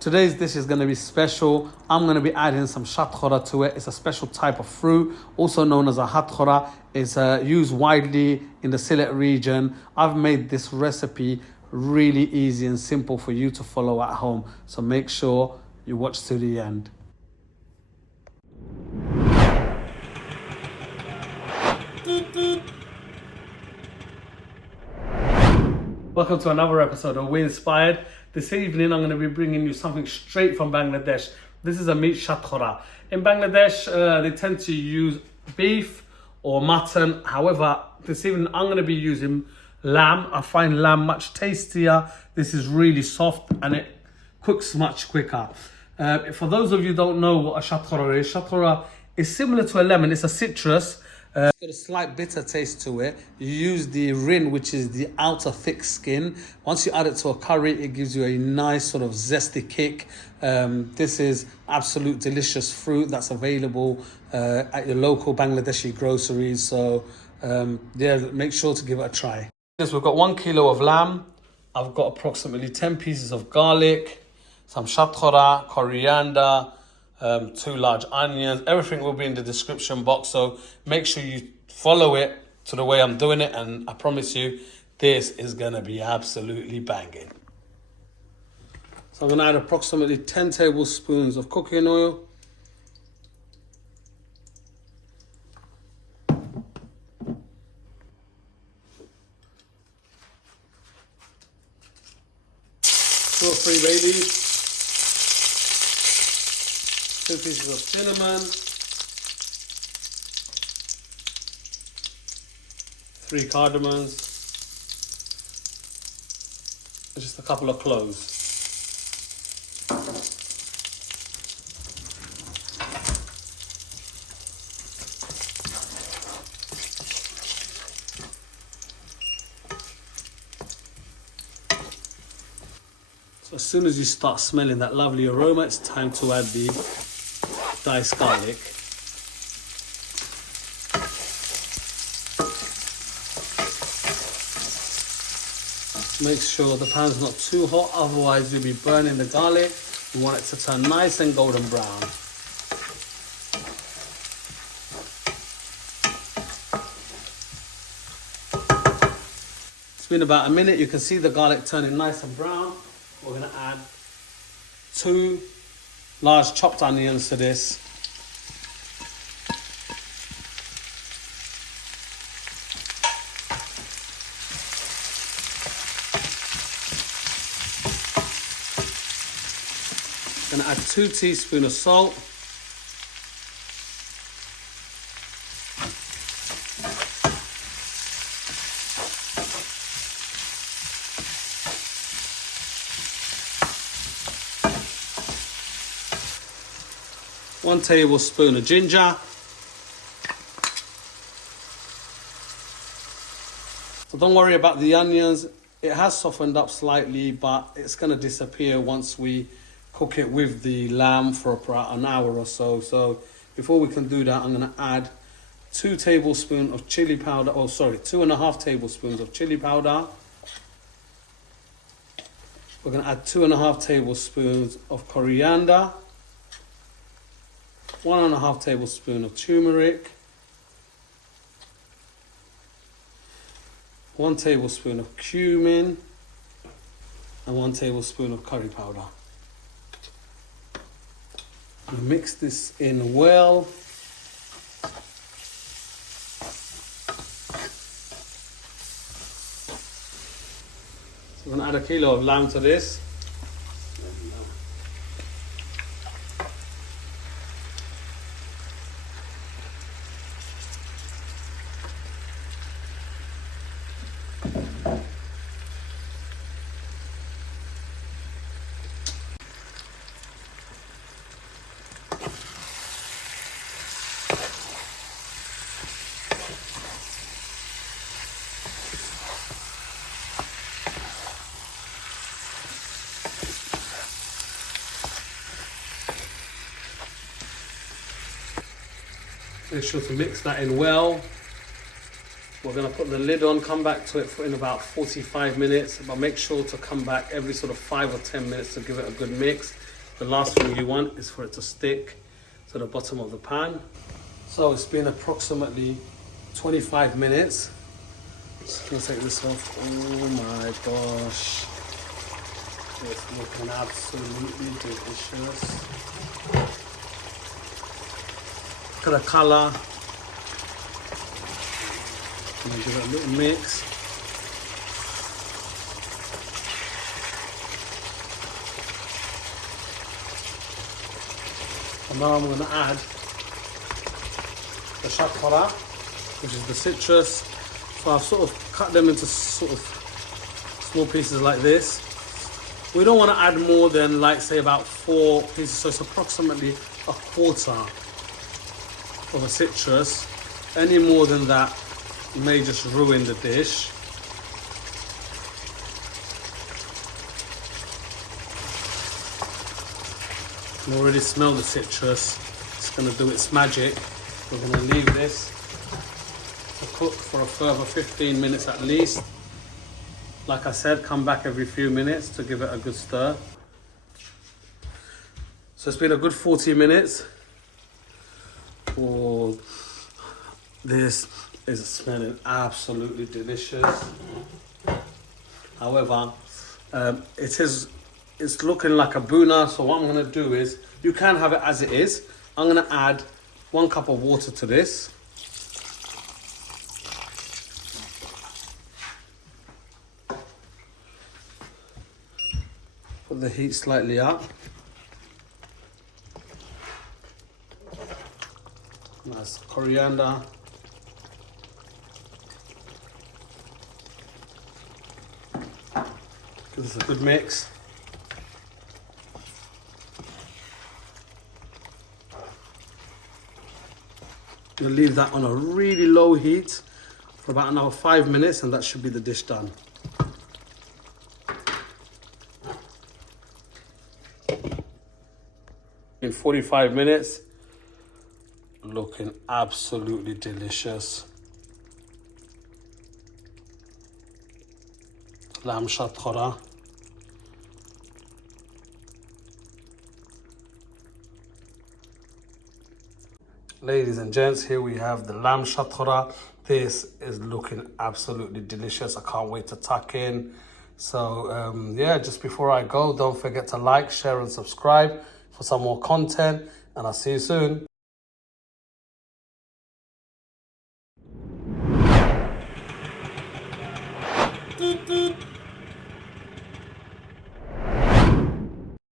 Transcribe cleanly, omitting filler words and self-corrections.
Today's dish is going to be special. I'm going to be adding some shatkora to it. It's a special type of fruit, also known as a hatkora. It's used widely in the Sylhet region. I've made this recipe really easy and simple for you to follow at home. So make sure you watch to the end. Welcome to another episode of Wiinspired. This evening I'm going to be bringing you something straight from Bangladesh. This is a meat shatkora. In Bangladesh they tend to use beef or mutton. However, this evening I'm going to be using lamb. I find lamb much tastier. This is really soft and it cooks much quicker. For those of you who don't know what a shatkora is similar to a lemon. It's a citrus. It's got a slight bitter taste to it. You use the rin, which is the outer thick skin. Once you add it to a curry, it gives you a nice sort of zesty kick. This is absolute delicious fruit that's available at your local Bangladeshi groceries. So yeah, make sure to give it a try. Yes, we've got 1 kilo of lamb. I've got approximately 10 pieces of garlic, some shatkora, coriander, 2 large onions. Everything will be in the description box, so make sure you follow it to the way I'm doing it, and I promise you this is gonna be absolutely banging. So I'm gonna add approximately 10 tablespoons of cooking oil, two or three bay leaves, 2 pieces of cinnamon, 3 cardamoms, and just a couple of cloves. So as soon as you start smelling that lovely aroma, it's time to add the diced garlic. Make sure the pan's not too hot, otherwise you'll be burning the garlic. You want it to turn nice and golden brown. It's been about a minute. You can see the garlic turning nice and brown. We're going to add 2 large chopped onions to this. Gonna add 2 teaspoons of salt. One tablespoon of ginger. So don't worry about the onions. It has softened up slightly, but it's going to disappear once we cook it with the lamb for about an hour or so. So before we can do that, I'm going to add 2 tablespoons of chili powder. 2.5 tablespoons of chili powder. We're going to add 2.5 tablespoons of coriander. 1.5 tablespoons of turmeric, 1 tablespoon of cumin, and 1 tablespoon of curry powder. And mix this in well. So I'm going to add 1 kilo of lamb to this. Make sure to mix that in well. We're gonna put the lid on, come back to it for in about 45 minutes, but make sure to come back every sort of 5 or 10 minutes to give it a good mix. The last thing you want is for it to stick to the bottom of the pan. So it's been approximately 25 minutes. Just gonna take this off. Oh my gosh. It's looking absolutely delicious. Look at the color. I'm gonna give it a little mix. And now I'm gonna add the Shatkora, which is the citrus. So I've sort of cut them into sort of small pieces like this. We don't want to add more than, like, say about 4 pieces, so it's approximately a quarter of a citrus. Any more than that may just ruin the dish. I can already smell the citrus. It's going to do its magic. We're going to leave this to cook for a further 15 minutes at least. Like I said, come back every few minutes to give it a good stir. So it's been a good 40 minutes. Oh, this is smelling absolutely delicious. However, it's looking like a boona, so what I'm gonna do is, you can have it as it is. I'm gonna add 1 cup of water to this. Put the heat slightly up. Nice coriander. Give this a good mix. Gonna leave that on a really low heat for about another 5 minutes, and that should be the dish done. In 45 minutes, looking absolutely delicious. Lamb Shatkora. Ladies and gents, here we have the lamb Shatkora. This is looking absolutely delicious. I can't wait to tuck in. So yeah, just before I go, don't forget to like, share and subscribe for some more content, and I'll see you soon.